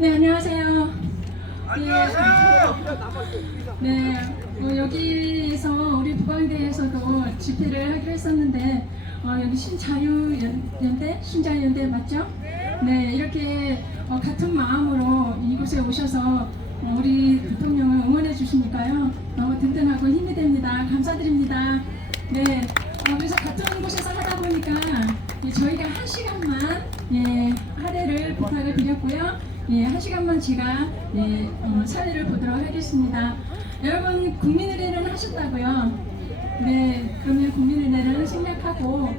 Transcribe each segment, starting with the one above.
네, 안녕하세요. 안녕하세요. 네, 여기서 우리 북광대에서도 집회를 하기로 했었는데 여기 신자유연대 맞죠? 네, 이렇게 같은 마음으로 이곳에 오셔서 우리 대통령을 응원해 주시니까요 너무 든든하고 힘이 됩니다. 감사드립니다. 네, 그래서 같은 곳에서 하다 보니까 저희가 1시간만 할애를 부탁을 드렸고요. 1시간만 제가 사회를 보도록 하겠습니다. 여러분 국민의례는 하셨다고요? 네, 그러면 국민의례를 생략하고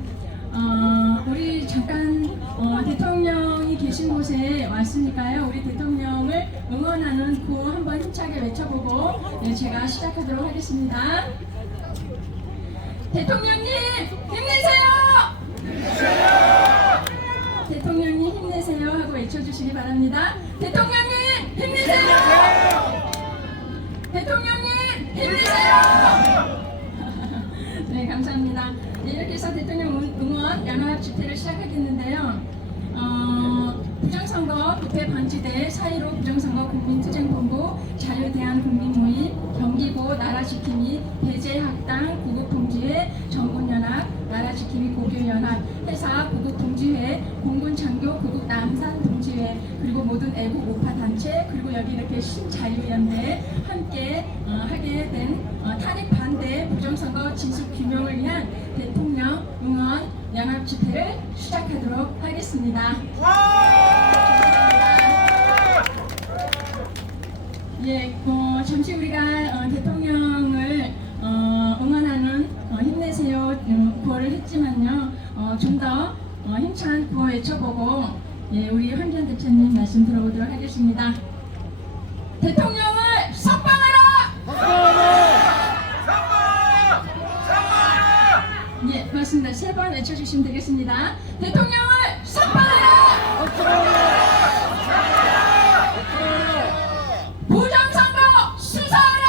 우리 잠깐 대통령이 계신 곳에 왔으니까요. 우리 대통령을 응원하는 구호 한번 힘차게 외쳐보고 제가 시작하도록 하겠습니다. 대통령님 힘내세요! 대통령님 힘내세요 하고 외쳐주시기 바랍니다. 대통령님 힘내세요! 대통령님 힘내세요! 네, 감사합니다. 이렇게 해서 대통령 응원 연합 집회를 시작하겠는데요. 부정선거 부패 방지대 4.15 부정선거 국민투쟁본부 자유대한국민모임 경기고 나라지킴이 배제학당 구국통지회 전군연합 나라지킴이 고교연합 회사 구국통지회 공군창교 구국남산통지회 그리고 모든 애국 우파단체 그리고 여기 이렇게 신자유연대 함께 하게 된 탄핵 반대 부정선거 진실규명을 위한 대통령 응원 연합 집회를 시작하도록 하겠습니다. 잠시 우리가 대통령을 응원하는 힘내세요 구호를 했지만요. 좀 더 힘찬 구호 외쳐보고 우리 황교안 대표님 말씀 들어보도록 하겠습니다. 대통령을 석방하라! 예, 맞습니다. 3번 외쳐주시면 되겠습니다. 대통령을 석방하라! 부정선거 수사하라!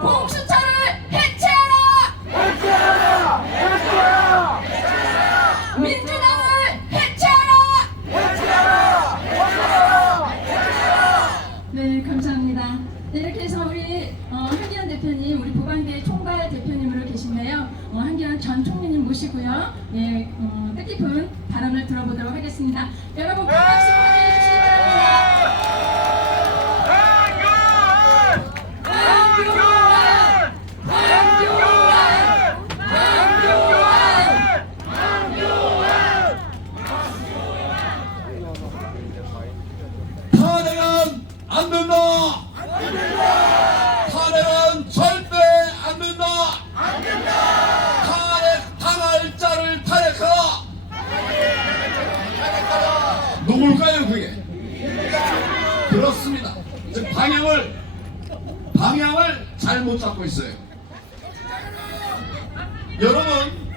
공수처를 해체하라! 민주당을 해체하라! 네, 감사합니다. 네, 이렇게 해서 우리 한기현 대표님, 우리 보방대 총괄 대표님으로 계신데요. 한기현 전 총리님 모시고요. 뜻깊은 발언을 들어보도록 하겠습니다. 여러분 큰 박수 보내주시기 탄핵은 안 된다. 탄핵은 절대 안 된다. 탄핵 당할 자를 탄핵하라. 누굴까요 그게? 그렇습니다. 지금 방향을 잘못 잡고 있어요. 여러분,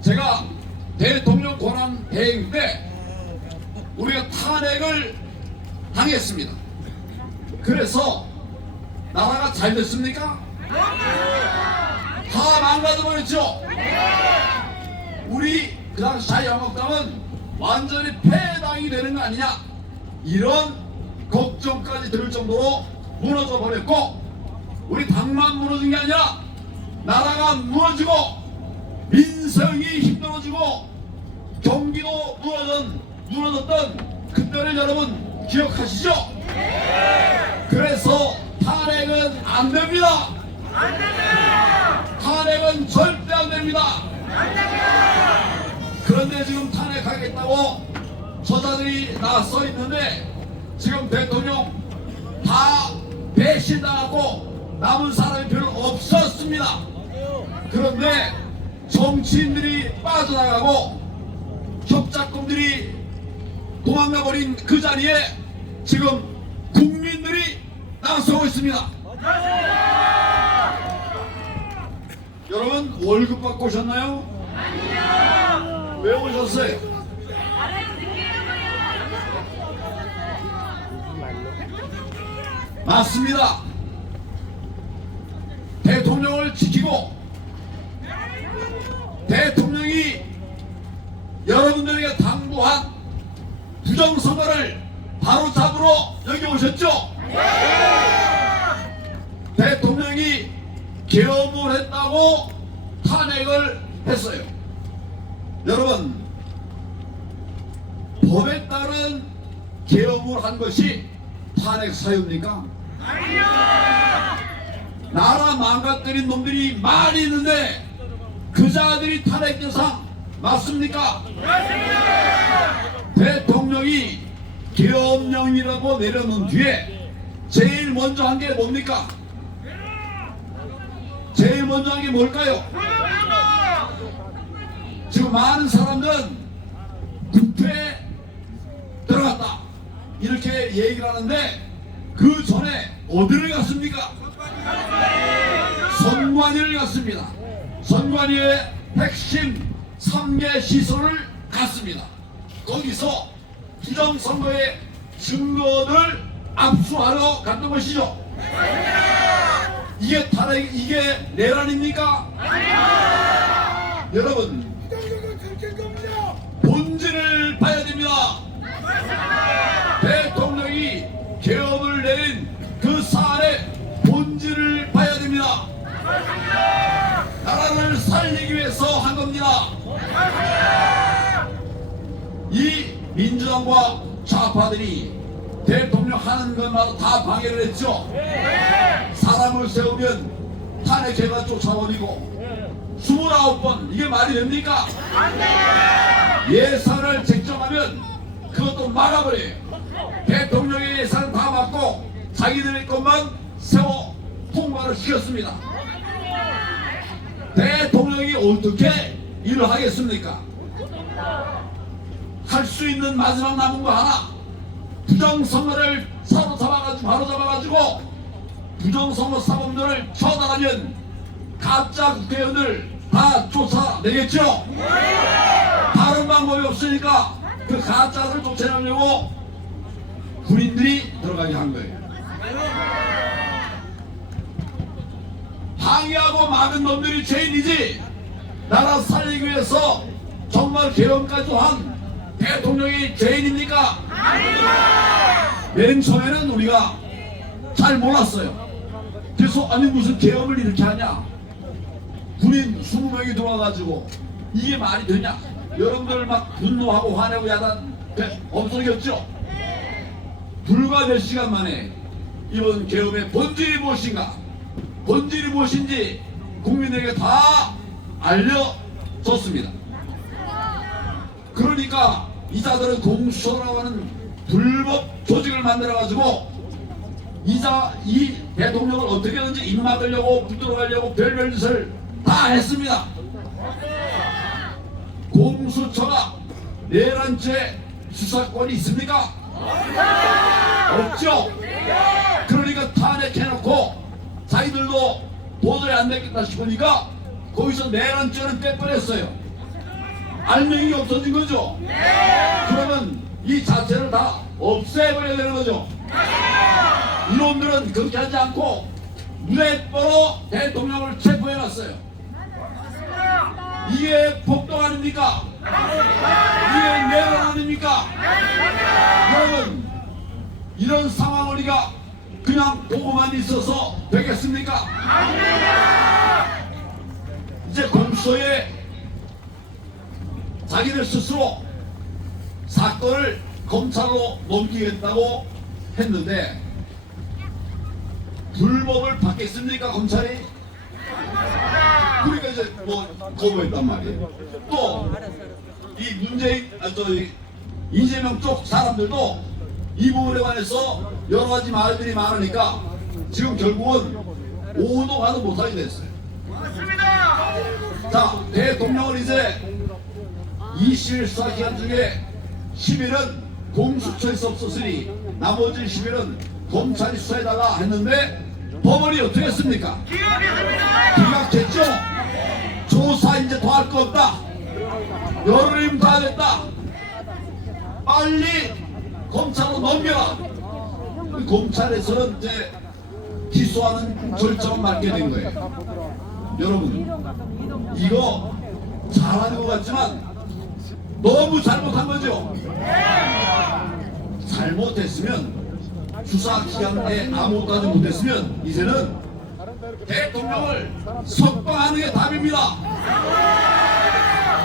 제가 대통령 권한 대행 때 우리가 탄핵을 당했습니다. 그래서 나라가 잘 됐습니까? 다 망가져버렸죠. 우리 그 당시 자유한국당은 완전히 패당이 되는 거 아니냐 이런 걱정까지 들을 정도로 무너져 버렸고, 우리 당만 무너진 게 아니라 나라가 무너지고 민생이 힘들어지고 경기도 무너졌던 그때를 여러분 기억하시죠? 그래서 탄핵은 안 됩니다. 탄핵은 절대 안 됩니다. 그런데 지금 탄핵하겠다고 저자들이 나 써 있는데 지금 대통령 다 배신당하고 남은 사람이 별로 없었습니다. 그런데 정치인들이 빠져나가고 협작금들이 도망가버린 그 자리에 지금 국민들이 나서고 있습니다. 여러분 월급 받고 오셨나요? 아니요. 왜 오셨어요? 맞습니다. 대통령을 지키고 대통령이 여러분들에게 당 주도한 부정선거를 바로잡으러 여기 오셨죠? 대통령이 계엄을 했다고 탄핵을 했어요. 여러분, 법에 따른 계엄을 한 것이 탄핵 사유입니까? 나라 망가뜨린 놈들이 많이 있는데 그 자들이 탄핵 대상 맞습니까? 대통령이 계엄령이라고 내려놓은 뒤에 제일 먼저 한 게 뭡니까? 제일 먼저 한 게 뭘까요? 지금 많은 사람들은 국회에 들어갔다 이렇게 얘기를 하는데 그 전에 어디를 갔습니까? 선관위를 갔습니다. 선관위의 핵심 3개 시설을 갔습니다. 거기서 부정선거의 증거를 압수하러 갔던 것이죠. 이게 탄핵, 이게 내란입니까? 여러분, 본질을 봐야 됩니다. 대통령이 계엄을 내린 그 사안의 본질을 봐야 됩니다. 나라를 살리기 위해서 한 겁니다. 이 민주당과 좌파들이 대통령 하는 것마다 다 방해를 했죠. 사람을 세우면 탄핵해가 쫓아버리고 29번 이게 말이 됩니까? 예산을 책정하면 그것도 막아버려요. 대통령의 예산을 다 막고 자기들의 것만 세워 통과를 시켰습니다. 대통령이 어떻게 일을 하겠습니까? 할 수 있는 마지막 남은 거 하나, 부정선거를 바로 잡아가지고 부정선거 사범들을 처단하면 가짜 국회의원들 다 쫓아내겠죠? 다른 방법이 없으니까 그 가짜를 쫓아내려고 군인들이 들어가게 한 거예요. 항의하고 막은 놈들이 죄인이지, 나라 살리기 위해서 정말 계엄까지 한 대통령이 죄인입니까? 맨 처음에는 우리가 잘 몰랐어요. 그래서 아니 무슨 계엄을 이렇게 하냐, 군인 20명이 들어와가지고 이게 말이 되냐, 여러분들 막 분노하고 화내고 야단 없어졌죠. 불과 몇 시간 만에 이번 계엄의 본질이 무엇인가, 본질이 무엇인지 국민에게 다 알려졌습니다. 그러니까 이자들은 공수처라고 하는 불법 조직을 만들어가지고 이 대통령을 어떻게든지 입막으려고 붙들어가려고 별별 짓을 다 했습니다. 공수처가 내란죄 수사권이 있습니까? 없죠. 그러니까 탄핵해놓고 자기들도 도저히 안 되겠다 싶으니까 거기서 내란죄는 빼버렸어요. 알맹이 없어진 거죠. 그러면 이 자체를 다 없애버려야 되는 거죠. 이놈들은 그렇게 하지 않고 무대뽀로 대통령을 체포해놨어요. 이게 폭동 아닙니까? 이게 내란 아닙니까? 여러분, 이런 상황을 우리가 그냥 보고만 있어서 되겠습니까? 이제 공수처에 자기들 스스로 사건을 검찰로 넘기겠다고 했는데 불법을 받겠습니까, 검찰이? 그러니까 이제 뭐 거부했단 말이에요. 또 이 문재인, 이재명 쪽 사람들도 이 부분에 관해서 여러 가지 말들이 많으니까 지금 결국은 오도 가도 못하게 됐어요. 자, 대통령은 이제 20일 수사 기간 중에 10일은 공수처에서 없었으니 나머지 10일은 검찰이 수사에다가 했는데 법원이 어떻게 했습니까? 기각했죠? 조사 이제 더 할 거 없다. 열흘이면 다 됐다. 빨리 검찰로 넘겨라. 검찰에서는 이제 기소하는 절차만 맡게 된 거예요. 여러분, 이거 잘하는 것 같지만 너무 잘못한 거죠. 잘못했으면 수사 기간에 아무것도 하지 못했으면 이제는 대통령을 석방하는 게 답입니다.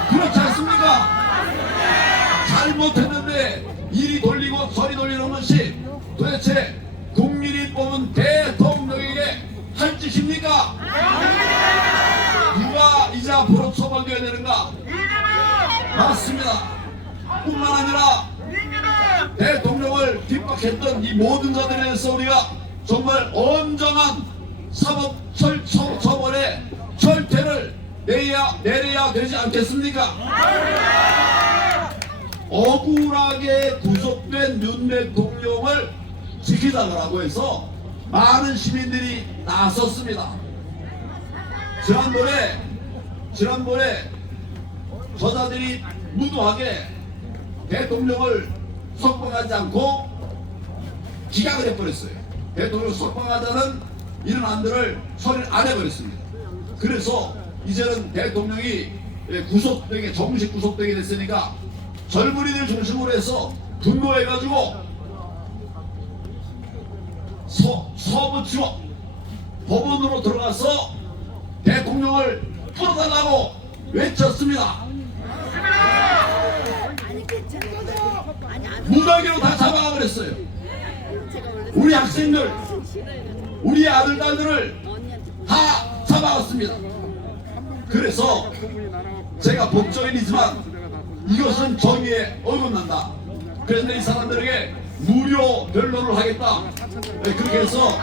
그렇지 않습니까? 잘못했는데 이리 돌리고 저리 돌리는 것이 도대체 국민이 뽑은 대통령에게 할 짓입니까? 누가 이제 앞으로 처벌되어야 되는가? 맞습니다. 뿐만 아니라 대통령을 핍박했던 이 모든 자들에 대해서 우리가 정말 엄정한 사법 처벌의 철퇴를 내려야 되지 않겠습니까? 억울하게 구속된 윤 대통령을 지키자고 해서 많은 시민들이 나섰습니다. 지난번에 저자들이 무도하게 대통령을 석방하지 않고 기각을 해버렸어요. 대통령을 석방하자는 이런 안들을 처리를 안 해버렸습니다. 그래서 이제는 대통령이 정식 구속되게 됐으니까 젊은이들 중심으로 해서 분노해가지고 서부지법 법원으로 들어가서 대통령을 풀어달라고 외쳤습니다. 무더기로 다 잡아가 버렸어요. 우리 학생들, 우리 아들, 딸들을 다 잡아갔습니다. 그래서 제가 법조인이지만 이것은 정의에 어긋난다. 그래서 이 사람들에게 무료 변론을 하겠다. 네, 그렇게 해서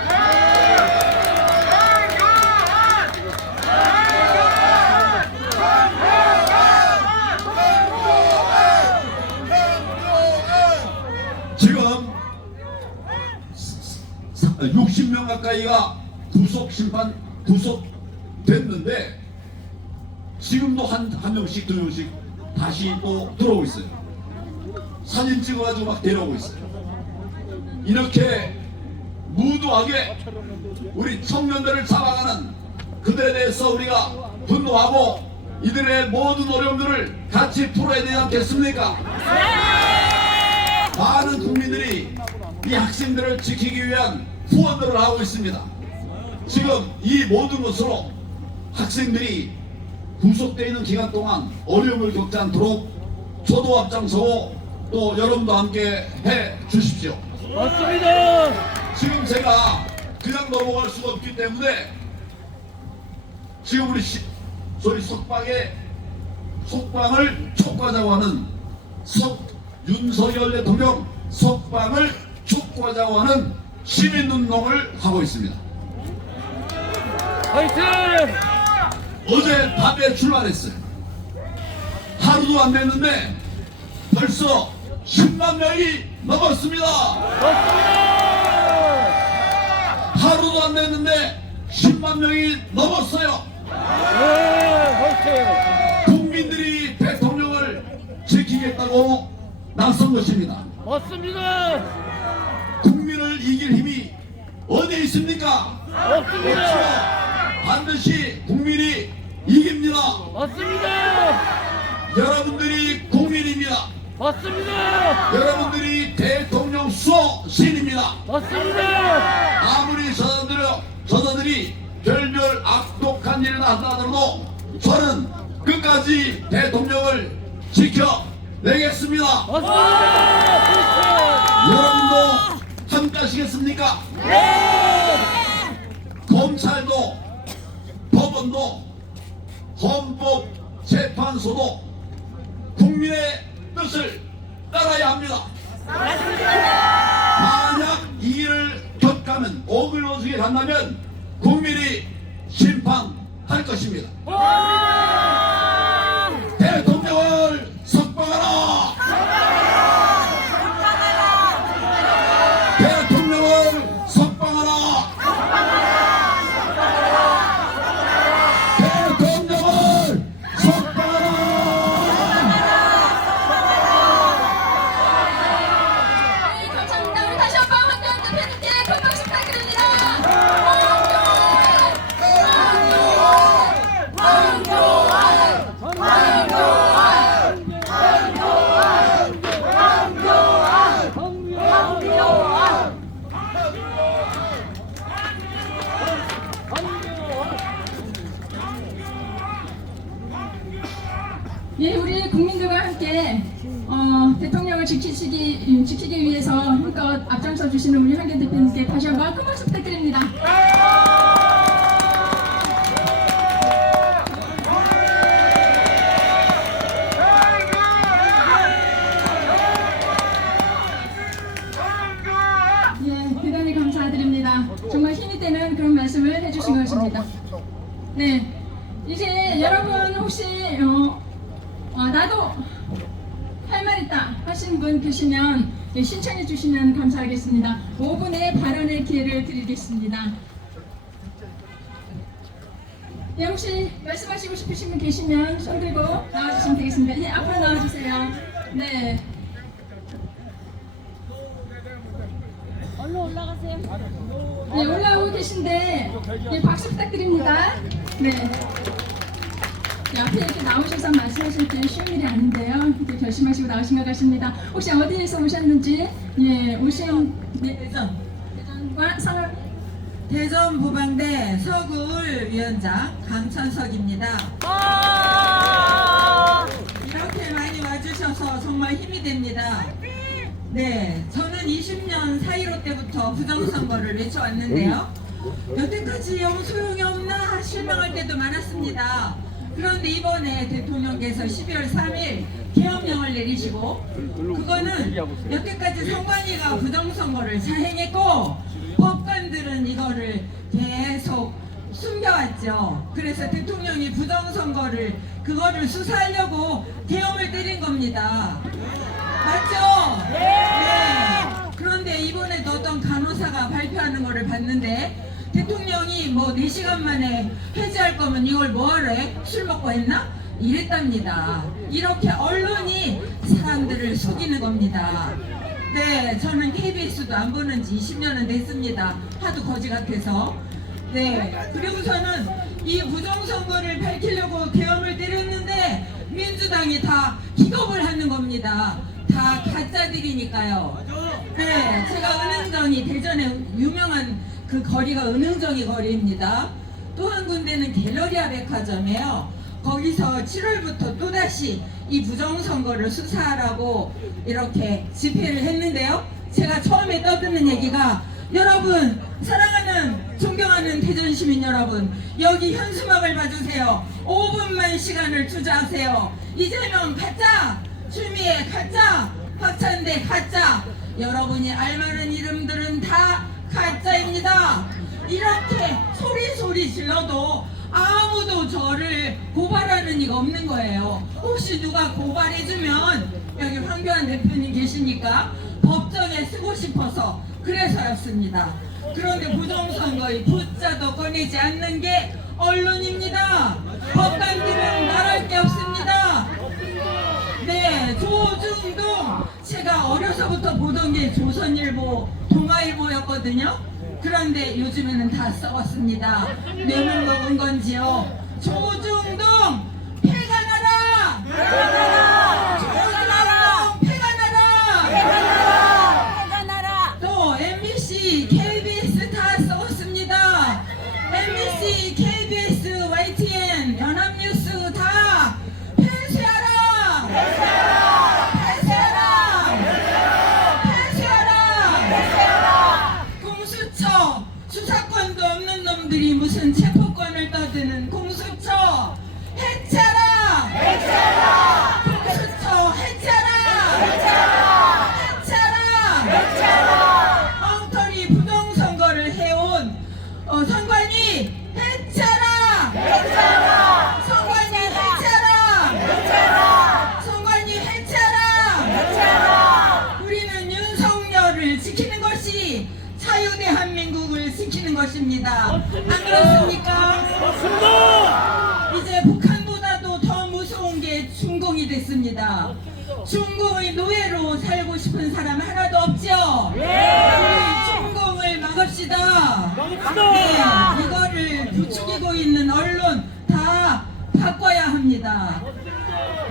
지금 60명 가까이가 구속됐는데 지금도 한 명씩 두 명씩 다시 또 들어오고 있어요. 사진 찍어가지고 막 데려오고 있어요. 이렇게 무도하게 우리 청년들을 잡아가는 그들에 대해서 우리가 분노하고 이들의 모든 어려움들을 같이 풀어야 되지 않겠습니까? 많은 국민들이 이 학생들을 지키기 위한 후원들을 하고 있습니다. 지금 이 모든 것으로 학생들이 구속되어 있는 기간 동안 어려움을 겪지 않도록 저도 앞장서고 또 여러분도 함께 해 주십시오. 맞습니다. 지금 제가 그냥 넘어갈 수가 없기 때문에 지금 우리 소위 석방을 촉구하자고 하는 윤석열 대통령 석방을 촉구하자고 하는 시민운동을 하고 있습니다. 화이팅! 어제 밤에 출발했어요. 하루도 안 됐는데 벌써 10만 명이 넘었습니다. 맞습니다. 하루도 안 됐는데 10만 명이 넘었어요. 네, 화이팅! 국민들이 대통령을 지키겠다고 나선 것입니다. 맞습니다. 국민을 이길 힘이 어디에 있습니까? 맞습니다. 반드시 국민이 이깁니다. 맞습니다. 여러분들이 국민입니다. 맞습니다. 여러분들이 대통령 수호신입니다. 맞습니다. 아무리 저자들이 별별 악독한 일을 하더라도 저는 끝까지 대통령을 지켜내겠습니다. 맞습니다. 여러분도 함께 하시겠습니까? 검찰도 법원도 헌법재판소도 국민의 뜻을 따라야 합니다. 만약 이 일을 겪으면 어글어지게 간다면 국민이 심판할 것입니다. 대통령을 석방하라! 대통령을 석방하라! 대통령을 석방하라! 네, 감사합니다. 우리 다시 한번 한교안 대표님께 큰 박수 부탁드립니다. 황교안! 예, 우리 국민들과 함께 대통령을 지키기 위해서 힘껏 앞장서 주시는 우리 한기현 대표님께 다시 한번 큰 박수 부탁드립니다. 예, 대단히 감사드립니다. 정말 힘이 되는 그런 말씀을 해주신 것입니다. 네, 이제 여러분 혹시 나도 할 말 있다 하신 분 계시면 신청해 주시면 감사하겠습니다. 5분의 발언의 기회를 드리겠습니다. 네, 혹시 말씀하시고 싶으신 분 계시면 손 들고 나와주시면 되겠습니다. 예, 앞으로 나와주세요. 네. 얼른 올라가세요. 네, 올라오고 계신데 예, 박수 부탁드립니다. 네. 네, 앞에 이렇게 나오셔서 말씀하실 때 쉬운 일이 아닌데요. 이렇게 결심하시고 나오신 것 같습니다. 혹시 어디에서 오셨는지 예, 오신 대전과 상황 대전 보방대 서구울 위원장 강천석입니다. 이렇게 많이 와주셔서 정말 힘이 됩니다. 네, 저는 20년 4.15 때부터 부정선거를 외쳐왔는데요. 여태까지 아무 소용이 없나 실망할 때도 많았습니다. 그런데 이번에 대통령께서 12월 3일 계엄령을 내리시고 그거는 여태까지 선관위가 부정선거를 자행했고 법관들은 이거를 계속 숨겨왔죠. 그래서 대통령이 부정선거를 그거를 수사하려고 계엄을 때린 겁니다. 맞죠? 네. 그런데 이번에도 어떤 간호사가 발표하는 거를 봤는데 대통령이 뭐 4시간 만에 해제할 거면 이걸 뭐하래? 술 먹고 했나? 이랬답니다. 이렇게 언론이 사람들을 속이는 겁니다. 네, 저는 KBS도 안 보는 지 20년은 됐습니다. 하도 거지 같아서. 네, 그리고서는 이 부정선거를 밝히려고 계엄을 때렸는데 민주당이 다 기겁을 하는 겁니다. 다 가짜들이니까요. 네, 제가 은흥정이 대전에 유명한 그 거리가 은흥정이 거리입니다. 또 한 군데는 갤러리아 백화점이에요. 거기서 7월부터 또다시 이 부정선거를 수사하라고 이렇게 집회를 했는데요. 제가 처음에 떠드는 얘기가 여러분, 사랑하는 존경하는 대전시민 여러분, 여기 현수막을 봐주세요. 5분만 시간을 투자하세요. 이재명 가짜, 추미애 가짜, 박찬대 가짜, 여러분이 알만한 이름들은 다 가짜입니다. 이렇게 소리 질러도 아무도 저를 고발하는 이가 없는 거예요. 혹시 누가 고발해주면 여기 황교안 대표님 계시니까 법정에 쓰고 싶어서 그래서였습니다. 그런데 부정선거의 붙자도 꺼내지 않는 게 언론입니다. 법관들은 말할 게 없습니다. 네, 조중동 제가 어려서부터 보던 게 조선일보, 동아일보였거든요. 그런데 요즘에는 다 썩었습니다. 뇌물 먹은 건지요. 조중동 폐가 나라! 조중동 폐가 나라! 또 MBC, KBS 다 썩었습니다. MBC, KBS, YTN, 연합뉴스 다 폐쇄하라! 공수처 수사권도 없는 놈들이 무슨 체포권을 떠드는 공수처 해체하라! 공수처 해체하라! 엉터리 부정선거를 해온 선관위 해체하라! 선관위 해체하라! 선관위 해체하라! 우리는 윤석열을 지키는 것이 자유대한민국을 지키는 것입니다. 안 그렇습니까? 이제 북한보다도 더 무서운 게 중공이 됐습니다. 중공의 노예로 살고 싶은 사람 하나도 없죠? 우리 중공을 막읍시다. 네, 이거를 부추기고 있는 언론 다 바꿔야 합니다.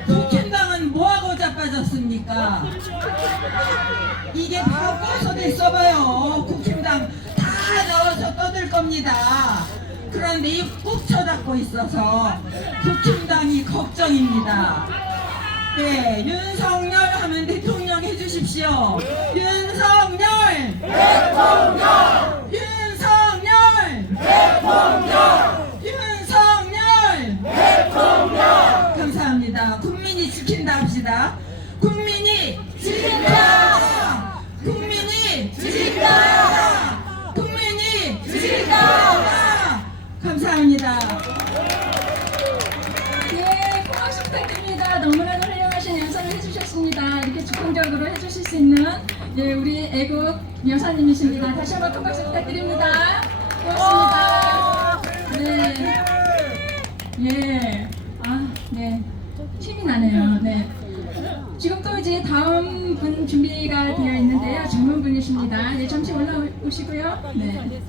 국힘당은 뭐하고 자빠졌습니까? 이게 바꿔서 됐어봐요. 국힘당 다 나와서 떠들 겁니다. 그런데 이 꾹 쳐잡고 있어서 국힘당이 걱정입니다. 네, 윤석열 하면 대통령 해주십시오. 윤석열! 감사합니다. 국민이 지킨다 합시다. 국민이 지킨다! 국민이 지킨다! 국민이 지킨다! 감사합니다. 예, 고맙습 부탁드립니다. 너무나도 훌륭하신 연설을 해주셨습니다. 이렇게 즉흥적으로 해주실 수 있는 예, 우리 애국 여사님이십니다. 다시 한번 큰 박수 부탁드립니다. 고맙습니다. 네. 예. 아, 네. 힘이 나네요. 네. 지금 또 이제 다음 분 준비가 되어 있는데요. 젊은 분이십니다. 네, 잠시 올라오시고요. 네.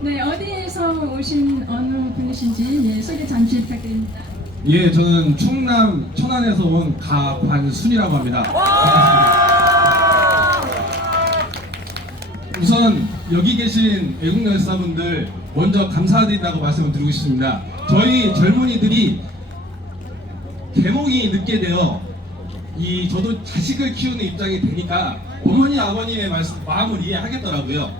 네, 어디에서 오신 어느 분이신지 예, 소개 잠시 부탁드립니다. 예, 저는 충남 천안에서 온 가관순이라고 합니다. 반갑습니다. 우선 여기 계신 애국열사분들 먼저 감사드린다고 말씀을 드리고 싶습니다. 저희 젊은이들이 개몽이 늦게 되어 저도 자식을 키우는 입장이 되니까 어머니 아버님의 마음을 이해하겠더라고요.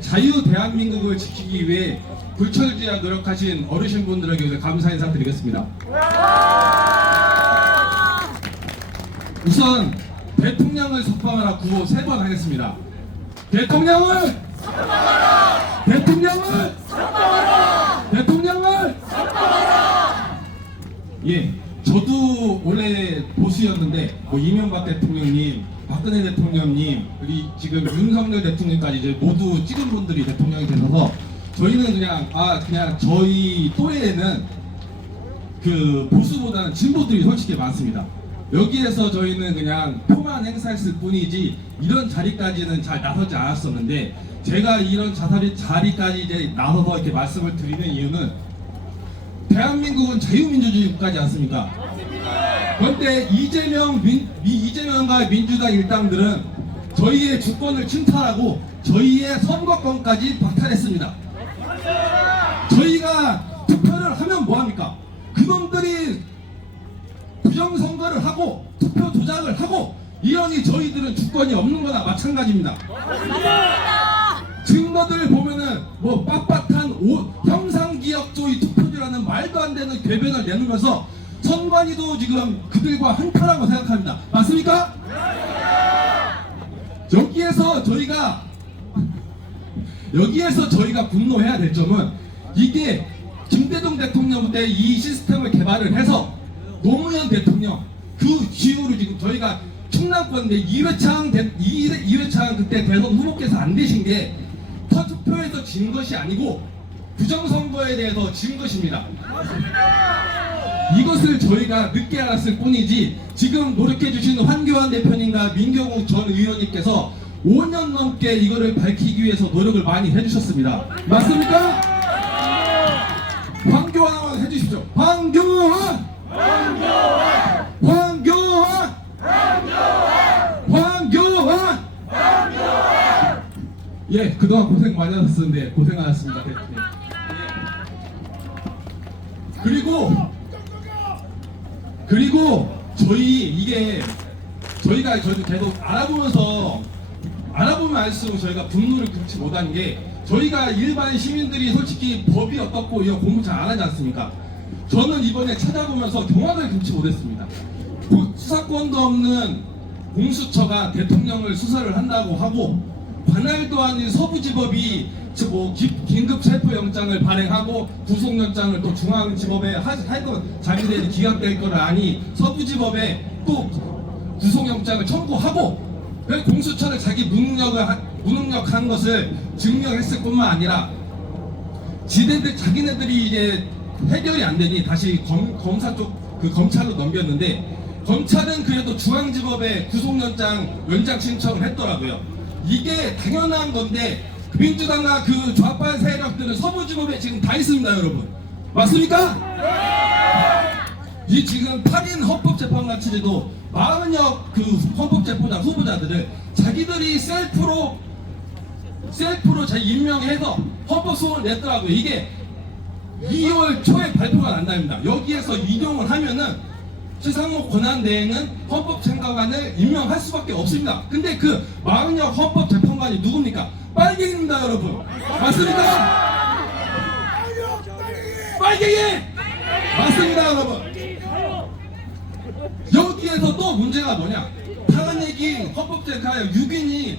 자유 대한민국을 지키기 위해 불철주야 노력하신 어르신분들에게 감사 인사 드리겠습니다. 우선 대통령을 석방하라 구호 3번 하겠습니다. 대통령을 석방하라! 대통령을 석방하라! 대통령을 석방하라! 예, 저도 원래 보수였는데 이명박 대통령님, 박근혜 대통령님, 그리고 지금 윤석열 대통령까지 이제 모두 찍은 분들이 대통령이 되셔서 저희는 그냥 저희 또래에는 그 보수보다는 진보들이 솔직히 많습니다. 여기에서 저희는 그냥 표만 행사했을 뿐이지 이런 자리까지는 잘 나서지 않았었는데 제가 이런 자리까지 이제 나서서 이렇게 말씀을 드리는 이유는 대한민국은 자유민주주의 국가지 않습니까? 그런데 이재명과 민주당 일당들은 저희의 주권을 침탈하고 저희의 선거권까지 박탈했습니다. 저희가 투표를 하면 뭐합니까? 그놈들이 부정선거를 하고 투표 조작을 하고 이러니 저희들은 주권이 없는 거나 마찬가지입니다. 증거들 보면은 빳빳한 형상기억조의 투표지라는 말도 안 되는 궤변을 내놓으면서 선관위도 지금 그들과 한타라고 생각합니다. 맞습니까? 여기에서 저희가 분노해야 될 점은 이게 김대중 대통령 때 이 시스템을 개발을 해서 노무현 대통령 그 이후로 지금 저희가 충남권인데 이회창 그때 대선 후보께서 안 되신 게 투표에서 진 것이 아니고 부정선거에 대해서 진 것입니다. 이것을 저희가 늦게 알았을 뿐이지 지금 노력해주신 황교안 대표님과 민경욱 전 의원님께서 5년 넘게 이거를 밝히기 위해서 노력을 많이 해주셨습니다. 맞습니까? 황교안 해주십시오. 황교안! 예, 그동안 고생 많이 하셨는데 고생하셨습니다. 대표님. 그리고 저희가 계속 알아보면 알수록 저희가 분노를 금치 못한 게 저희가 일반 시민들이 솔직히 법이 어떻고 이런 공부 잘 안 하지 않습니까? 저는 이번에 찾아보면서 경악을 금치 못했습니다. 수사권도 없는 공수처가 대통령을 수사를 한다고 하고 관할도 아닌 서부지법이 긴급 체포영장을 발행하고 구속영장을 또 중앙지법에 하여튼 자기들이 기각될 걸 아니 서부지법에 또 구속영장을 청구하고 공수처를 자기 무능력한 것을 증명했을 뿐만 아니라 자기네들이 이제 해결이 안 되니 다시 검사 쪽 검찰로 넘겼는데 검찰은 그래도 중앙지법에 구속영장 연장 신청을 했더라고요. 이게 당연한 건데 민주당과 그 좌빨 세력들은 서부지법에 지금 다 있습니다, 여러분. 맞습니까? 이 지금 8인 헌법재판관실도 40여 그 헌법재판관 후보자들을 자기들이 셀프로 자기 임명해서 헌법소원을 냈더라고요. 이게 2월 초에 발표가 난답니다. 여기에서 인용을 하면은 최상목 권한대행은 헌법재판관을 임명할 수밖에 없습니다. 근데 그 마흔역 헌법재판관이 누굽니까? 빨갱이입니다, 여러분. 맞습니까? 빨갱이! 맞습니다, 여러분. 여기에서 또 문제가 뭐냐? 탄핵이 헌법재판관 6인이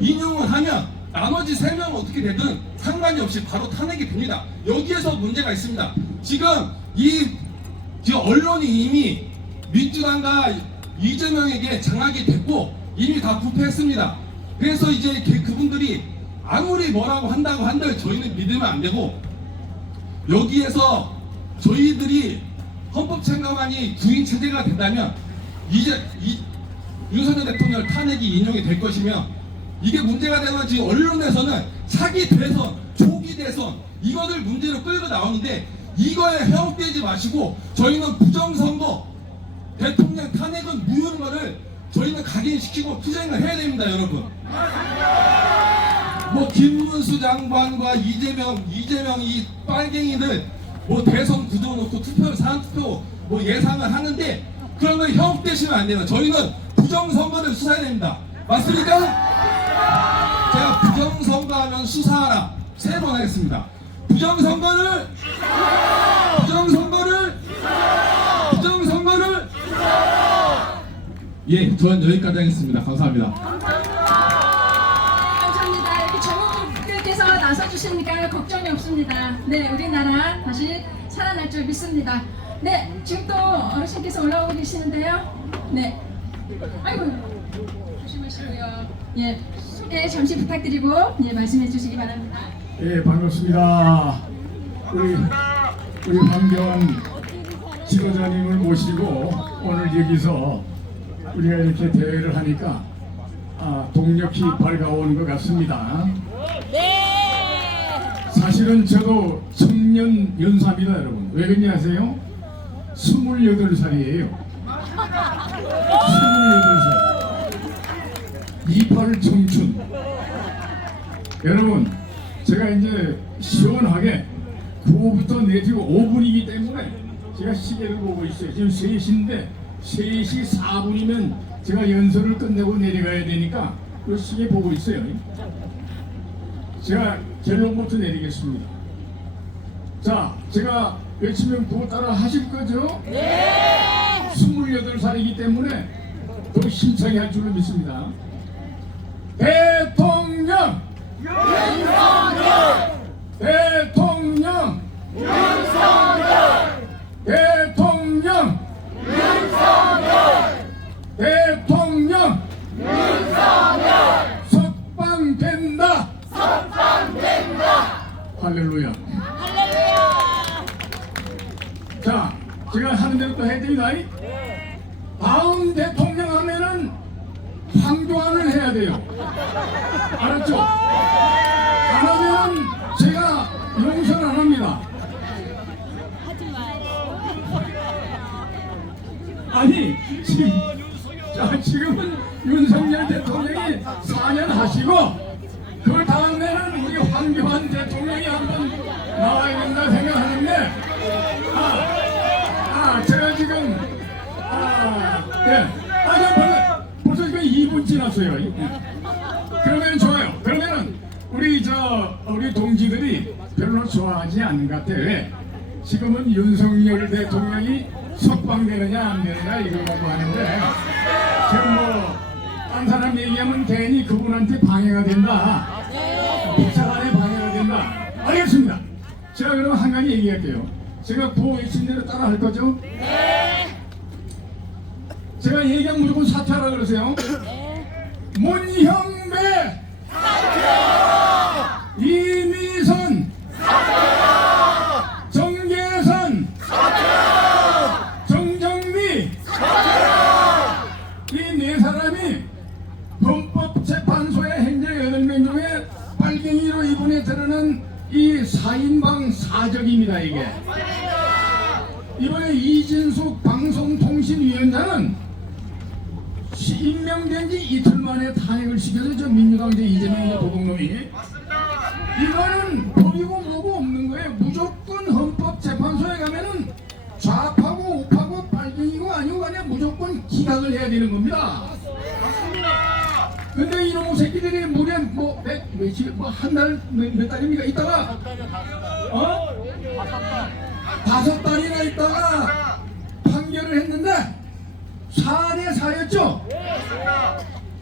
인용을 하면 나머지 3명은 어떻게 되든 상관이 없이 바로 탄핵이 됩니다. 여기에서 문제가 있습니다. 지금 언론이 이미 민주당과 이재명에게 장악이 됐고 이미 다 부패했습니다. 그래서 이제 그분들이 아무리 뭐라고 한다고 한들 저희는 믿으면 안 되고, 여기에서 저희들이 헌법재판관이 구인 체제가 된다면 이제 윤석열 대통령 탄핵이 인용이 될 것이며, 이게 문제가 되면 지금 언론에서는 차기 대선, 조기 대선 이것을 문제로 끌고 나오는데, 이거에 해역되지 마시고 저희는 부정선거, 대통령 탄핵은 무효인 거를 저희는 각인시키고 투쟁을 해야 됩니다, 여러분. 뭐 김문수 장관과 이재명 이 빨갱이들 뭐 대선 구도 놓고 투표 사안투표 뭐 예상을 하는데, 그러면 해역되시면 안 돼요. 저희는 부정선거를 수사해야 됩니다. 맞습니까? 제가 부정선거하면 수사하라 3번 하겠습니다. 부정선거를 예, 전 여기까지 하겠습니다. 감사합니다. 감사합니다. 이렇게 전문가들께서 나서주시니까 걱정이 없습니다. 네, 우리나라 다시 살아날 줄 믿습니다. 네, 지금 또 어르신께서 올라오고 계시는데요. 네, 아이고 조심하시고요. 예, 소개 잠시 부탁드리고 예, 말씀해 주시기 바랍니다. 예, 반갑습니다. 우리 황교안 지도자님을 모시고 오늘 여기서 우리가 이렇게 대회를 하니까 동력이 밝아오는 것 같습니다. 사실은 저도 청년 연사입니다, 여러분. 왜 그런지 아세요? 28살이에요. 28살. 28 청춘. 여러분, 제가 이제 시원하게 9부터 내지고 5분이기 때문에 제가 시계를 보고 있어요. 지금 3시인데 3시 4분이면 제가 연설을 끝내고 내려가야 되니까 그 시계 보고 있어요. 제가 결론부터 내리겠습니다. 자, 제가 외치면 그거 따라 하실 거죠? 네! 28살이기 때문에 더 힘차게 할 줄로 믿습니다. 대통령! 윤석열! 대통령! 윤석열! 대통령! 윤석열! 대통령! 윤석열! 석방된다! 석방된다! 할렐루야! 자, 제가 하는 대로 또 해야 됩니다. 다음 대통령 하면은 황교안을 해야 돼요. 알았죠? 안 하면 제가 용서를 안 합니다. 아니, 지금은 윤석열 대통령이 4년 하시고 그 다음에는 우리 황교안 대통령이 한번 나와야 된다 생각하는데, 제가 지금 벌써 지금 2분 지났어요. 그러면 좋아요. 그러면은 우리 동지들이 별로 좋아하지 않는 것 같아요. 왜? 지금은 윤석열 대통령이 석방되느냐 안 되느냐 이걸 보고 하는데, 지금 딴 사람 얘기하면 괜히 그분한테 방해가 된다. 북사관에 방해가 된다. 알겠습니다. 제가 그럼 한 가지 얘기할게요. 제가 구호 외친 대로 따라 할 거죠? 네. 제가 얘기하면 무조건 사퇴하라 그러세요. 네. 문형배 사퇴! 이미선 사퇴! 정계선 사퇴! 정정미 사퇴! 이 4사람이 헌법재판소의 현재 8명 중에 빨갱이로 이분에 들어는 이 4인방 사적입니다. 이게 이번에 이진숙 방송통신위원장은 임명된 지 이틀 만에 탄핵을 시켜서 저 민주당제 이재명이 도둑놈이, 이거는 법이고 뭐고 없는 거예요. 무조건 헌법재판소에 가면은 좌파고 우파고 빨갱이고 아니 기각을 해야 되는 겁니다. 근데 이놈의 새끼들이 무려 한 달 몇 달입니까? 있다가 5달이나 있다가 판결을 했는데 4대 4였죠.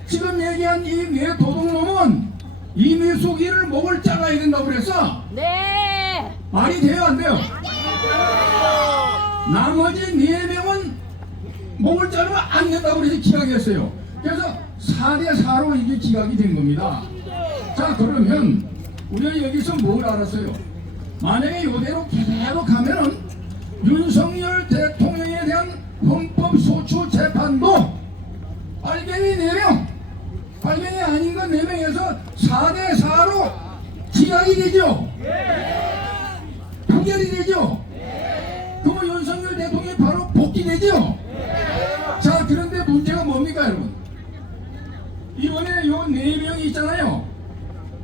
지금 얘기한 이 뇌 도둑놈은 이미숙이를 목을 잘라야 된다고 그랬어. 네. 말이 돼요 안 돼요? 나머지 4명은 목을 자르면 안 된다고 그래서 기각했어요. 그래서 4대 4로 이게 기각이 된 겁니다. 자, 그러면 우리가 여기서 뭘 알았어요? 만약에 이대로 계속 가면은 윤석열 대통령에 대한 헌법소추재판도 빨갱이 4명, 빨갱이 아닌 건 4명에서 4대 4로 기각이 되죠. 판결이 되죠. 그러면 윤석열 대통령이 바로 복귀되죠. 자, 그런데 문제가 뭡니까 여러분? 이번에 요 4명이 있잖아요.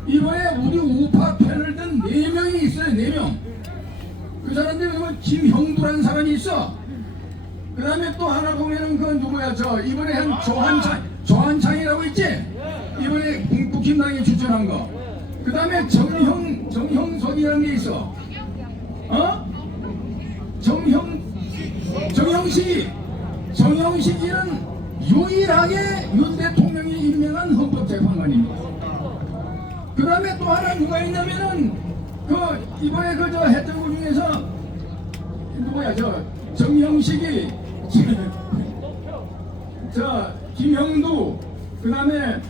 이번에 우리 우파 편을 든 4명이 있어요. 4명. 그 사람들이 그러면 김형두라는 사람이 있어. 그 다음에 또 하나 보면은 그 누구야, 저 이번에 한 조한창이라고 있지. 이번에 국힘당에 추천한 거. 그 다음에 정형석이라는 게 있어. 정형식이는 유일하게 윤 대통령이 임명한 헌법재판관입니다. 그 다음에 또 하나 누가 있냐면은 그 이번에 그 저 했던 것 중에서 누구야, 저 정형식이 저 김형두, 그 다음에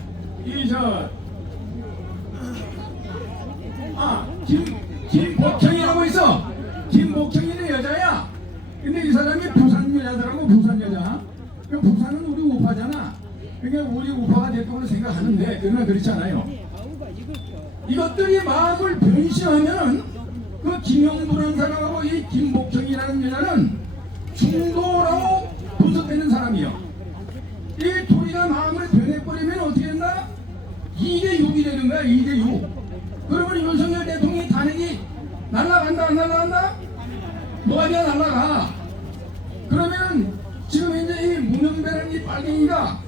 김복형이라고 있어. 김복형이는 여자야. 근데 이 사람이 부산 여자더라고. 부산 여자. 그 부산은 우리 우파잖아. 그러니까 우리 우파가 됐다고 생각하는데 그러나 그렇지 않아요. 이것들이 마음을 변심하면은 그 김형두라는 사람하고 이 김복형이라는 여자는 중도라고 분석되는 사람이요. 이 둘이가 마음을 변해버리면 어떻게 된다? 2대 6이 되는 거야. 2대 6. 그러면 윤석열 대통령이 탄핵이 날아간다 안 날아간다? 뭐가 그냥 날아가. 그러면 지금 이제 이 문영배라는 이 빨갱이가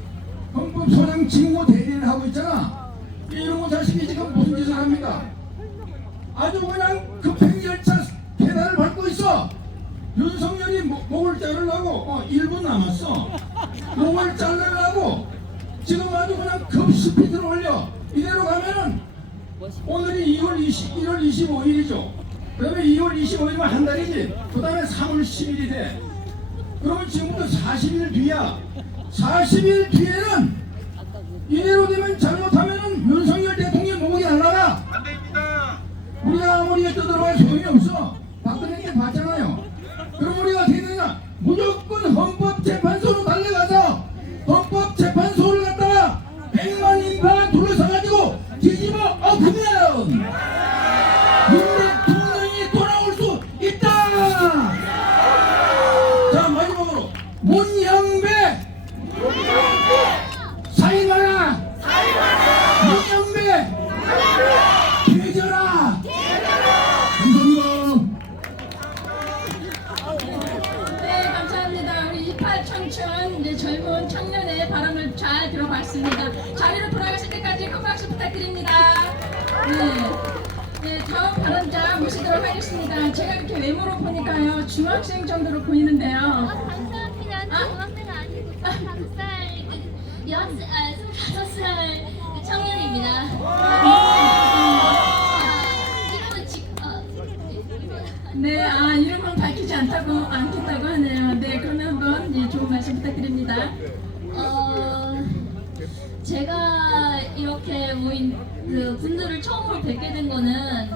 헌법소장 직무 대리를 하고 있잖아. 이놈의 자식이 지금 무슨 짓을 합니까? 아주 그냥 급행열차 페달을 밟고 있어. 윤석열이 목을 자르려고 1분 남았어. 목을 자르려고 지금 아주 그냥 급스피드로 올려. 이대로 가면은 오늘이 1월 25일이죠. 그 다음에 2월 25일이면 한 달이지. 그 다음에 3월 10일이 돼. 그러면 지금부터 40일 뒤야. 40일 뒤에는 이대로 되면 잘못하면은 윤석열 대통령 목이 날라가. 우리가 아무리 떠들어야 소용이 없어. 박근혜 때 봤잖아요. 그럼 우리가 어떻게 되냐? 무조건 헌법재판소로 달려가서 헌법재판소를 갖다가 100만 인파 둘러서가지고 뒤집어 엎으면 윤 대통령이 돌아올 수 있다. 자, 마지막으로 문영배 사임하라. 문영배 퇴져라. 감사합니다. 네, 감사합니다. 우리 28 청춘 이제 젊은 청년의 발언을 잘 들어봤습니다. 자리로 돌아가실 때까지 큰 박수 부탁드립니다. 네, 다음 발언자 모시도록 하겠습니다. 제가 이렇게 외모로 보니까요 중학생 정도로 보이는데요. 감사합니다. 중학생은 아니고 25살 청년입니다. 네, 이름은 밝히지 않겠다고 하네요. 네, 그러면 한번 좋은 말씀 부탁드립니다. 제가 이렇게 모인 그 분들을 처음으로 뵙게 된 거는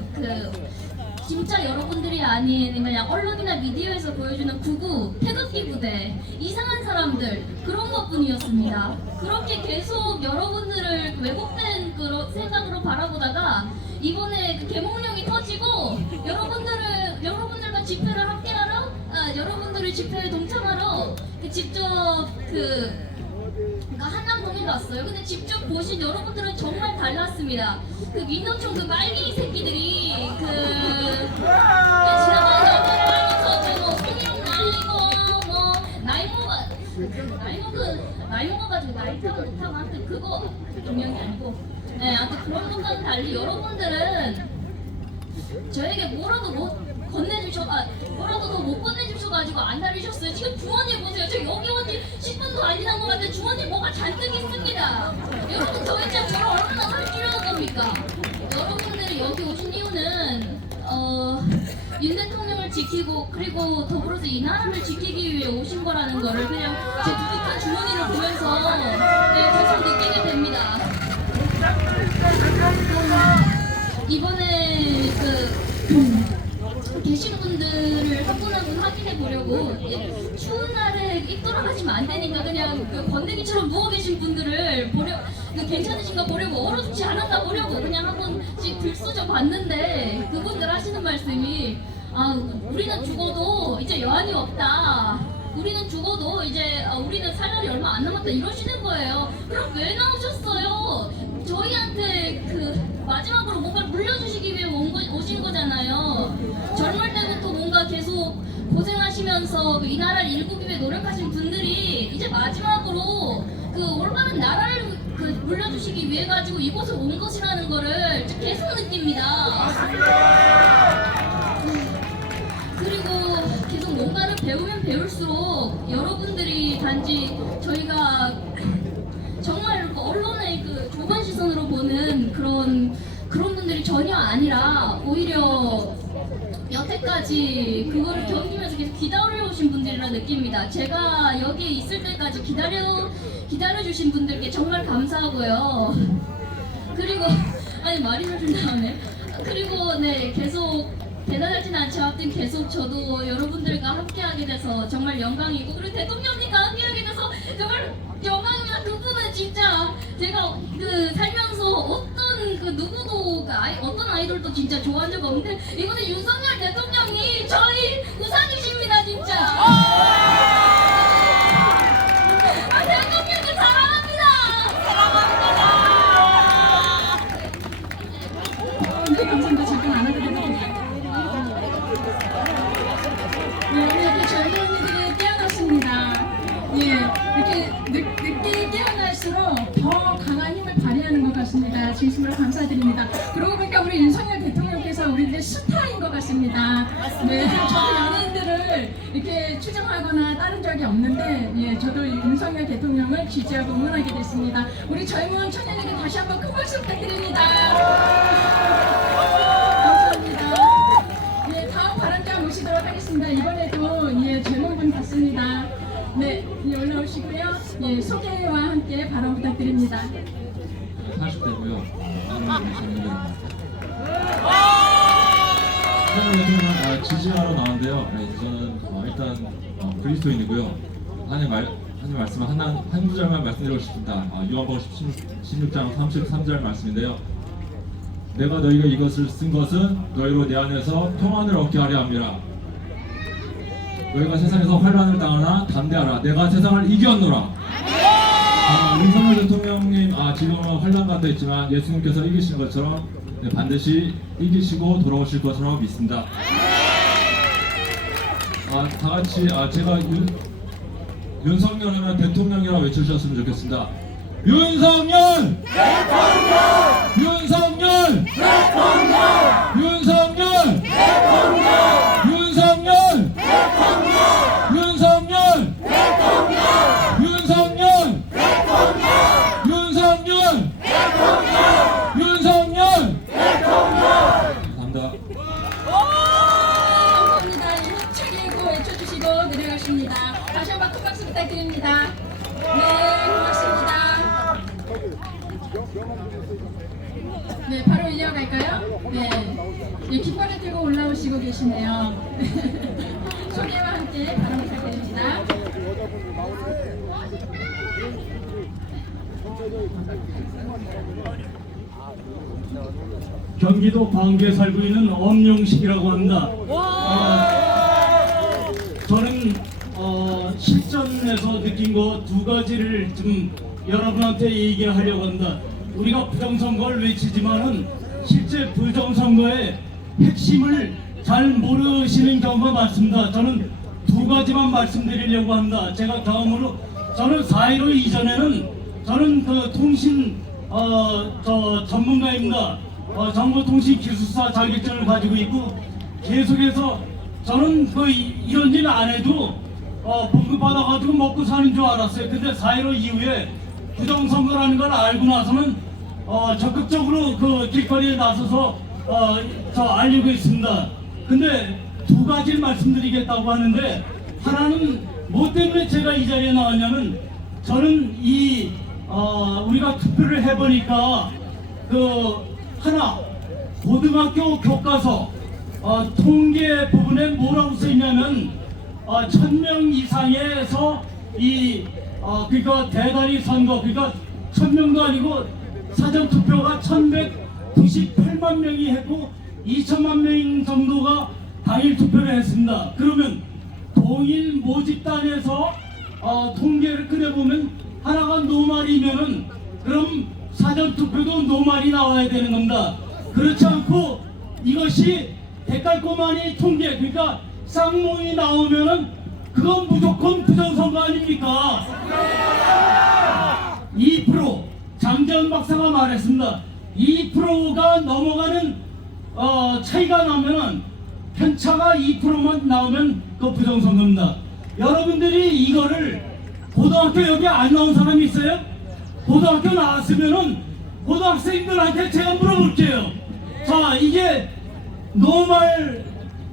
진짜 여러분들이 아닌 그냥 언론이나 미디어에서 보여주는 구구, 태극기 부대, 이상한 사람들 그런 것뿐이었습니다. 그렇게 계속 여러분들을 왜곡된 그런 생각으로 바라보다가 이번에 개몽령이 터지고 여러분들과 집회를 함께하러, 여러분들의 집회에 동참하러 직접 한남동에 갔어요. 근데 직접 보신 여러분들은 정말 달랐습니다. 민노총 빨갱이 새끼들이 지나가는 여자를 하면서 뭐 풍경 날리고 뭐 나이 나이 먹어가지고 나이 타고 못하고 아무튼 그거 중요한 게 아니고 네 아무튼 그런 것과는 달리 여러분들은 저에게 뭐라도 뭐라도 더 못 건네주셔가지고 안 다루셨어요. 지금 주머니에 보세요. 저 여기 온 지 10분도 안 지난 것 같은데 주머니에 뭐가 잔뜩 있습니다. 여러분 도대체 저를 얼마나 살찌려는 겁니까? 여러분들이 여기 오신 이유는 윤 대통령을 지키고 그리고 더불어서 이 나라를 지키기 위해 오신 거라는 거를 그냥 제 두둑한 주머니를 보면서 네, 계속 느끼게 됩니다. 이번에 계신 분들을 한 분 한 분 확인해 보려고 추운 날에 입 돌아가시면 안 되니까 그냥 건데기처럼 누워 계신 분들을 괜찮으신가 보려고 얼어 죽지 않았나 보려고 그냥 한 번씩 들쑤져 봤는데 그분들 하시는 말씀이 우리는 죽어도 이제 여한이 없다. 우리는 죽어도 이제 우리는 살 날이 얼마 안 남았다 이러시는 거예요. 그럼 왜 나오셨어요? 저희한테 마지막으로 뭔가 물려주시기 위해 오신 거잖아요. 젊을 때부터 뭔가 계속 고생하시면서 이 나라를 일구기 위해 노력하신 분들이 이제 마지막으로 올바른 나라를 물려주시기 위해 가지고 이곳에 온 것이라는 거를 계속 느낍니다. 그리고 계속 뭔가를 배우면 배울수록 여러분들이 단지 저희가 정말 언론의 좁은 시선으로 보는 그런 분들이 전혀 아니라 오히려 여태까지 그거를 견디면서 계속 기다려오신 분들이라 느낍니다. 제가 여기에 있을 때까지 기다려주신 분들께 정말 감사하고요. 그리고 말이 좀 나오네. 그리고 네 계속 대단하진 않지만 아무튼 계속 저도 여러분들과 함께하게 돼서 정말 영광이고 그리고 대통령님과 함께하게 돼서 정말 영광입니다. 그분은 진짜 제가 살면서 어떤 누구도 어떤 아이돌도 진짜 좋아한 적 없는데 이번에 윤석열 대통령이 저희 우상이십니다 진짜. 대통령님 사랑합니다. 네, 감사합니다. 잠깐 안 하게 되는데. 네, 우리 젊은 언니들이 깨어났습니다. 예, 이렇게 늦게 깨어날수록 더 강한 힘을 발휘하는 것 같습니다. 진심으로 감사드립니다. 그러고 보니까 우리 윤석열 대통령께서 우리들의 스타인 것 같습니다. 네, 저도 연예인들을 이렇게 추정하거나 따른 적이 없는데, 예, 저도 윤석열 대통령을 지지하고 응원하게 됐습니다. 우리 젊은 청년에게 다시 한번 큰 박수 부탁드립니다. 감사합니다. 예, 다음 발언자 모시도록 하겠습니다. 이번에도 예, 젊은 분 같습니다. 네, 올라오시고요. 예, 소개와 함께 발언 부탁드립니다. 40대고요. 저는 지지하러 나왔는데요. 네, 저는 일단 그리스도인이고요. 하나님 말씀을 한 구절만 말씀드리고 싶습니다. 요한복음 16장 33절 말씀인데요. 내가 너희가 이것을 쓴 것은 너희로 내 안에서 평안을 얻게 하려 함이라. 너희가 세상에서 환난을 당하나 담대하라. 내가 세상을 이겼노라. 윤석열 대통령님 지금은 환난 가운데 있지만 예수님께서 이기신 것처럼 반드시 이기시고 돌아오실 것으로 믿습니다. 다 같이 제가 윤석열 하면 대통령이라고 외쳐주셨으면 좋겠습니다. 윤석열! 대통령! 윤석열! 대통령! 윤석열! 대통령! 윤석열! 대통령! 윤석열! 대통령! 윤석열! 대통령! 윤석열! 대통령! 윤석열! 대통령! 감사합니다. 감사합니다. 힘차게 외쳐주시고 내려가십니다. 다시 한번 큰 박수 부탁드립니다. 네, 고맙습니다. 네, 바로 이어갈까요? 네, 깃발을 들고 올라오시고 계시네요. 소개와 함께 발언 부탁드립니다. 경기도 광주에 살고 있는 엄용식이라고 합니다. 저는 실전에서 느낀 거 두 가지를 좀 여러분한테 얘기하려고 합니다. 우리가 부정선거를 외치지만은 실제 부정선거의 핵심을 잘 모르시는 경우가 많습니다. 저는 두 가지만 말씀드리려고 합니다. 제가 다음으로 저는 4.15 이전에는 저는 그 통신 저 전문가입니다. 정보통신기술사 자격증을 가지고 있고 계속해서 저는 그 이런 일 안 해도 봉급 받아가지고 먹고 사는 줄 알았어요. 근데 4.15 이후에 부정선거라는 걸 알고 나서는 적극적으로 그 길거리에 나서서 저 알리고 있습니다. 근데 두 가지를 말씀드리겠다고 하는데, 하나는 뭐 때문에 제가 이 자리에 나왔냐면, 저는 우리가 투표를 해보니까 하나 고등학교 교과서 통계 부분에 뭐라고 써있냐면 1000명 이상에서 그러니까 대단위 선거, 그러니까 1000명도 아니고 사전 투표가 1198만 명이 했고 2천만 명 정도가 당일 투표를 했습니다. 그러면 동일 모집단에서 통계를 꺼내보면 하나가 노말이면은 그럼 사전 투표도 노말이 나와야 되는 겁니다. 그렇지 않고 이것이 대깔꼬마니 통계, 그러니까 쌍몽이 나오면은 그건 무조건 부정선거 아닙니까? 2% 장재원 박사가 말했습니다. 2%가 넘어가는 차이가 나면은 편차가 2%만 나오면 그 부정선거입니다. 여러분들이 이거를 고등학교 여기 안 나온 사람이 있어요? 고등학교 나왔으면은 고등학생들한테 제가 물어볼게요. 자, 이게 노말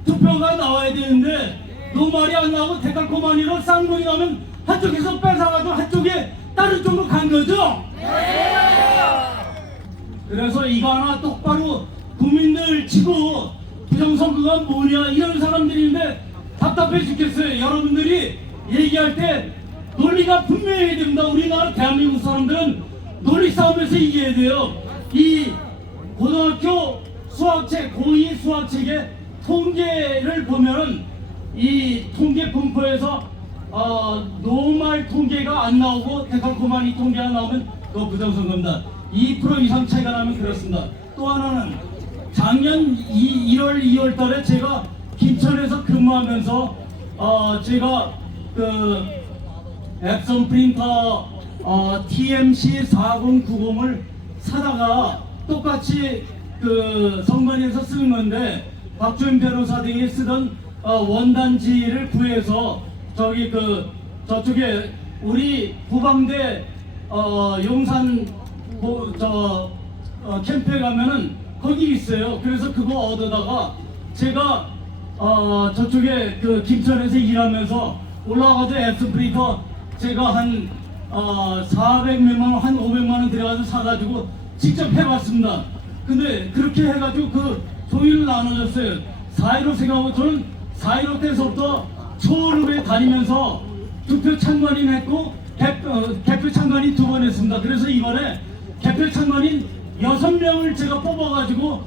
투표가 나와야 되는데 노말이 안 나오고 데칼코마니로 쌍둥이 나오면 한쪽에서 뺏어가지고 한쪽에 다른 쪽으로 간 거죠? 그래서 이거 하나 똑바로 국민들 치고 부정선거가 뭐냐 이런 사람들인데 답답해 죽겠어요. 여러분들이 얘기할 때 논리가 분명해야 됩니다. 우리나라 대한민국 사람들은 논리 싸움에서 이겨야 돼요. 이 고등학교 수학책, 고2 수학책의 통계를 보면은 이 통계 분포에서 노말 통계가 안 나오고 데칼코마니 통계가 나오면 그거 부정선거입니다. 2% 이상 차이가 나면 그렇습니다. 또 하나는 작년 1월, 2월 달에 제가 김천에서 근무하면서 제가 그 앱선 프린터 TMC 4090을 사다가 똑같이 그 선관위에서 쓰는 건데 박주임 변호사 등이 쓰던 원단지를 구해서 저쪽에 우리 부방대 용산 캠프에 가면은 거기 있어요. 그래서 그거 얻어다가 제가 저쪽에 그 김천에서 일하면서 올라가서 앱선 프린터 제가 한 400몇만 원, 한 500만 원 들여가서 사가지고 직접 해봤습니다. 근데 그렇게 해가지고 그 종이를 나눠줬어요. 4.15 생각하고 저는 4.15 때서부터 초월읍에 다니면서 투표 참관인 했고 개표 참관인 2번 했습니다. 그래서 이번에 개표 참관인 6명을 제가 뽑아가지고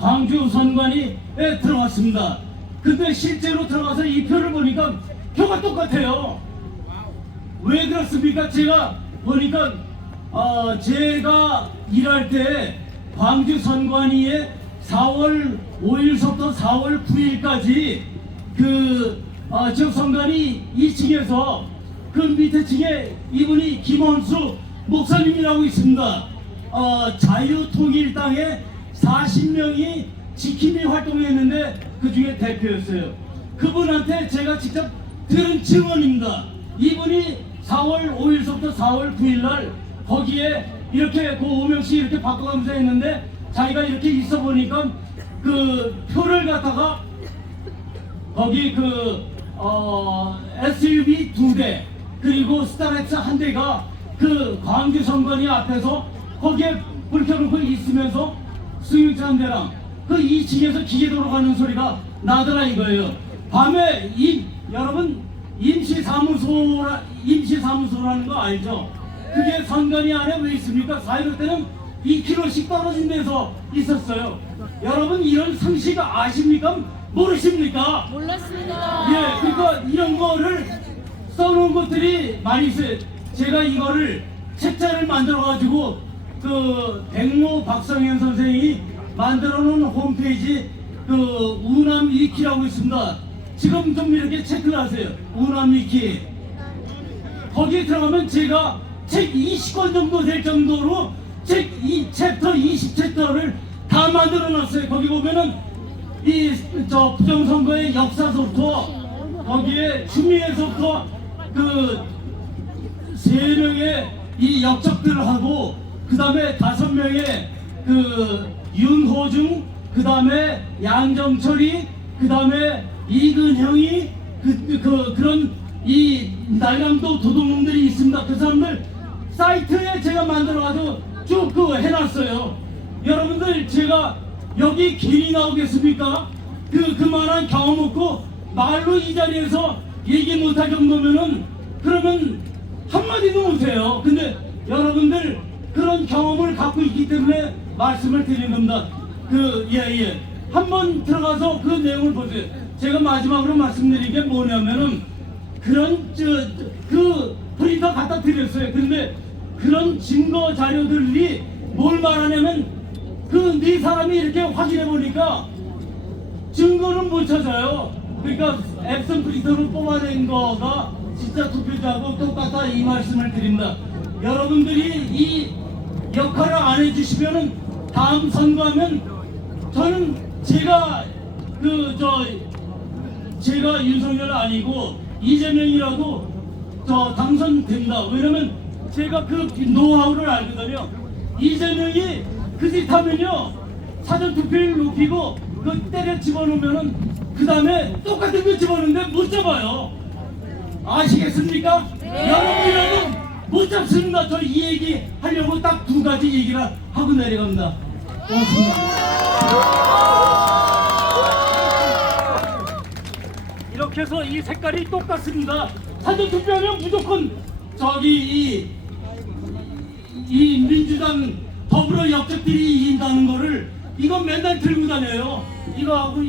광주 선관위에 들어갔습니다. 근데 실제로 들어가서 이 표를 보니까 표가 똑같아요. 왜 그렇습니까? 제가 보니까 제가 일할 때 광주 선관위에 4월 5일서부터 4월 9일까지 그 지역선관위 2층에서 그 밑에 층에 이분이 김원수 목사님이라고 있습니다. 자유통일당에 40명이 지킴이 활동했는데 그 중에 대표였어요. 그분한테 제가 직접 들은 증언입니다. 이분이 4월 5일서부터 4월 9일날 거기에 이렇게 그 5명씩 이렇게 바꿔가면서 했는데 자기가 이렇게 있어 보니까 그 표를 갖다가 거기 SUV 2대 그리고 스타렉스 1대가 그 광주 선관위 앞에서 거기에 불 켜놓고 있으면서 승용차 1대랑 그 2층에서 기계 돌아가는 소리가 나더라 이거예요. 밤에 여러분 임시사무소라는 거 알죠? 그게 선관위 안에 왜 있습니까? 4.15 때는 2km씩 떨어진 데서 있었어요. 여러분 이런 상식 아십니까? 모르십니까? 몰랐습니다. 예, 그러니까 이런 거를 써놓은 것들이 많이 있어요. 제가 이거를 책자를 만들어가지고 그 백모 박성현 선생이 만들어놓은 홈페이지 그 우남 위키라고 있습니다. 지금 좀 이렇게 체크를 하세요. 우남 위키. 거기에 들어가면 제가 책 20권 정도 될 정도로 책 이 챕터 20챕터를 다 만들어 놨어요. 거기 보면은 이 저 부정선거의 역사서부터 거기에 추미애서부터 그 3명의 이 역적들을 하고 그 다음에 5명의 그 윤호중, 그 다음에 양정철이, 그 다음에 이근형이 그런 이 날강도 도둑놈들이 있습니다. 그 사람들 사이트에 제가 만들어가지고 쭉 해놨어요. 여러분들 제가 여기 길이 나오겠습니까? 그만한 경험 없고 말로 이 자리에서 얘기 못할 정도면은 그러면 한마디도 못해요. 근데 여러분들 그런 경험을 갖고 있기 때문에 말씀을 드리는 겁니다. 한번 들어가서 그 내용을 보세요. 제가 마지막으로 말씀드린 게 뭐냐면은 그런 그 프린터 갖다 드렸어요. 그런데 그런 증거 자료들이 뭘 말하냐면 그 네 사람이 이렇게 확인해 보니까 증거는 못 찾아요. 그러니까 앱선 프린터로 뽑아낸 거가 진짜 투표자하고 똑같다 이 말씀을 드립니다. 여러분들이 이 역할을 안 해주시면은 다음 선거하면 저는 제가 제가 윤석열 아니고 이재명이라도 당선된다. 왜냐면 제가 그 노하우를 알거든요. 이재명이 그 짓 하면요 사전투표율 높이고 그 때려 집어넣으면은 그 다음에 똑같은 거 집어넣는데 못 잡아요. 아시겠습니까? 여러분이라도 못 잡습니다. 저 이 얘기 하려고 딱 2가지 얘기를 하고 내려갑니다. 고맙습니다. 이렇게 해서 이 색깔이 똑같습니다. 사전투표하면 무조건 저기 이 민주당 더불어 역적들이 이긴다는 거를 이건 맨날 들고 다녀요. 이거하고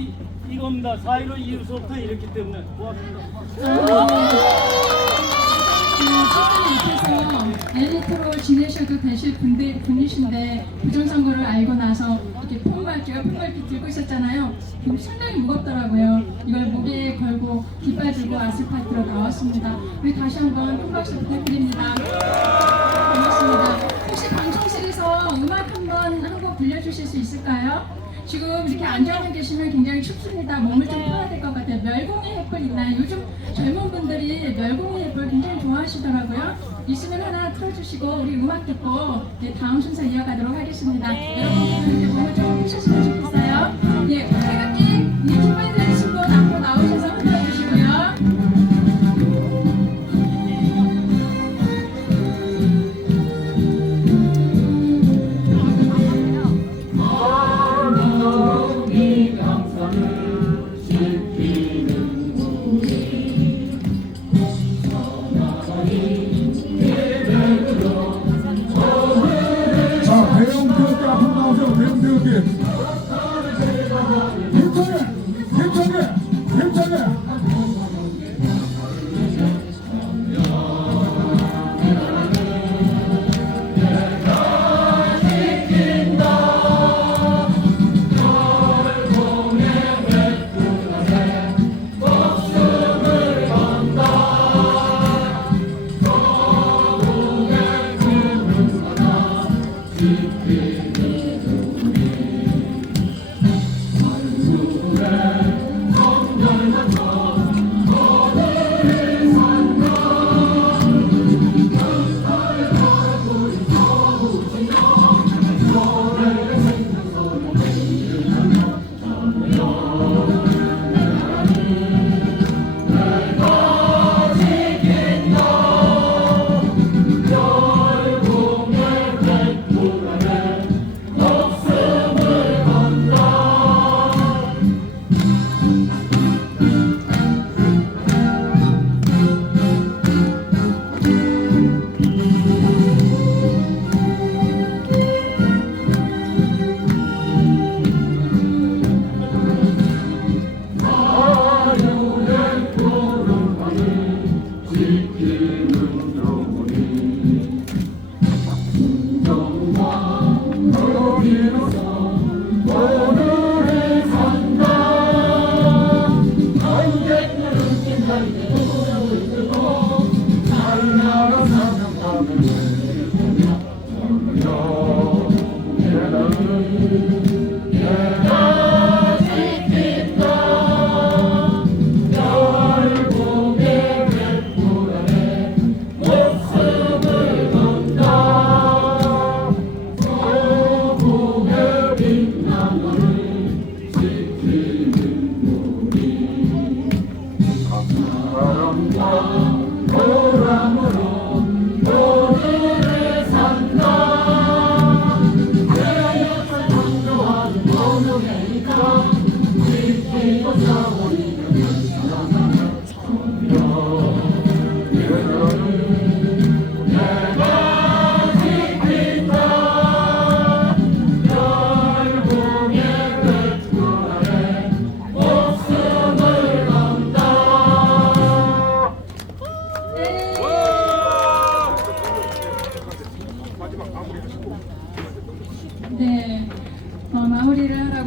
이겁니다. 4.15 이후서부터 이랬기 때문에 고맙습니다. 앞에서 엘리트로 지내셔도 되실 분이신데 부정선거를 알고 나서 이렇게 제가 폰발기 들고 있었잖아요. 상당히 무겁더라고요. 이걸 목에 걸고 깃발 들고 아스팔트로 나왔습니다. 우리 다시 한번 큰 박수 부탁드립니다. 고맙습니다. 혹시 방송실에서 음악 한 곡 불려주실 수 있을까요? 지금 이렇게 앉아 계시면 굉장히 춥습니다. 몸을 좀 펴야 될 것 같아요. 멸공의 햇불 있나요? 요즘 젊은 분들이 멸공의 햇불 굉장히 좋아하시더라고요. 있으면 하나 틀어주시고 우리 음악 듣고 다음 순서 이어가도록 하겠습니다. 여러분들 이렇게 몸을 좀 푸셨으면 좋겠어요. 태극기 깃발 들으신 분 앞으로 나오셔서 흔들어주시고요.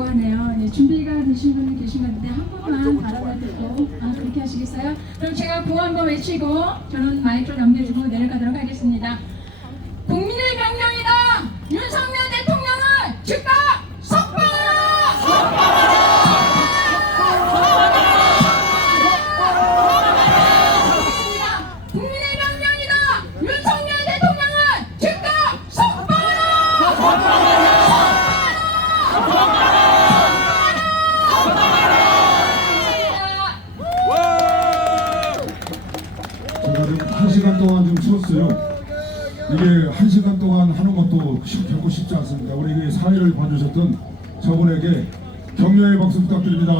있다고 하네요. 예, 준비가 되신 분이 계신 것 같은데 한 번만 발언을 듣고 그렇게 하시겠어요? 그럼 제가 구호 한번 외치고 저는 마이크를 넘겨주고 내려가도록 하겠습니다. 국민의 명령이다. 윤석열 대통령을 즉각 석방하라. 국민의 명령이다. 윤석열 대통령을 즉각 석방하라. 제가 지금 1시간 동안 좀 쳤어요. 이게 1시간 동안 하는 것도 결코 쉽지 않습니다. 우리 사회를 봐주셨던 저분에게 격려의 박수 부탁드립니다.